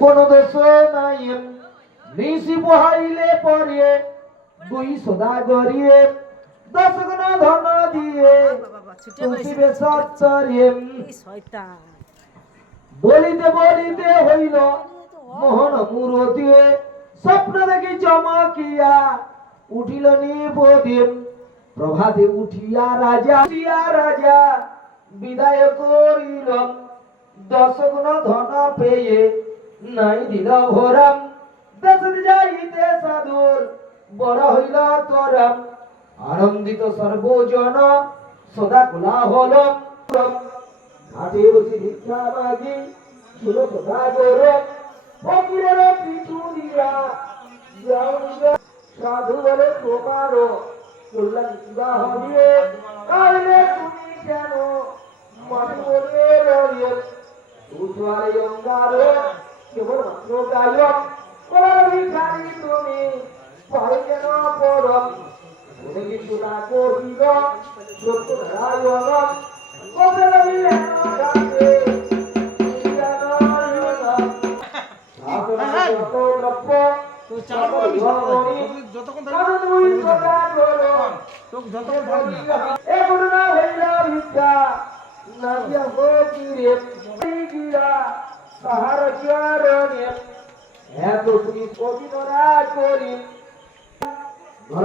কোন দোষ নাই নিশি পোহাইলে পরে দুই সদা গরিয়ে 10 গুণ ধন দিয়ে তুলসিবে সচ্চরে বলিতে বলিতে হইল মোহন মূরতি স্বপ্ন দেখি চমকিয়া উঠিল নিপদিম প্রভাতে উঠিয়া রাজা বিদায় করিল 10 গুণ ধন পেয়ে নাই দিল ভরাম দেশে যাইতে সাধুর বড় হইল তোরাম আনন্দিত সর্বজন সদা কোলা হল ঘাটে বসে ভিক্ষা মাগি শুনো সদা গৌরব ফকিরের পিছু দিয়া সাধু বলে তোমার কল্যাণ কিবা হবে কারণে তুমি কেন মনে বলে রয়ে উঠোয়ারে অঙ্গার কেবল মাত্র গায়ক কলার ভিখারি তুমি পাই কেন পরম তুমি কিছু না করিল সত্য নারায়ণ কবে রবিলে ডাকে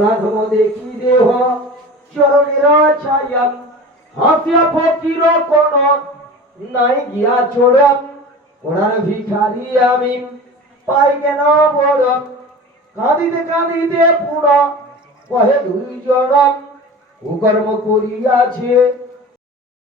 যতক্ষণ দেখি দেহ চরণের ছায়া হাতিয়া ফকির কোন নাই গিয়া ছোড়ম ওনার ভিখারি আমি পাই কেন বড় কাঁদিতে কাঁদিতে পুরো কহে দুইজন কুকর্ম করিয়াছে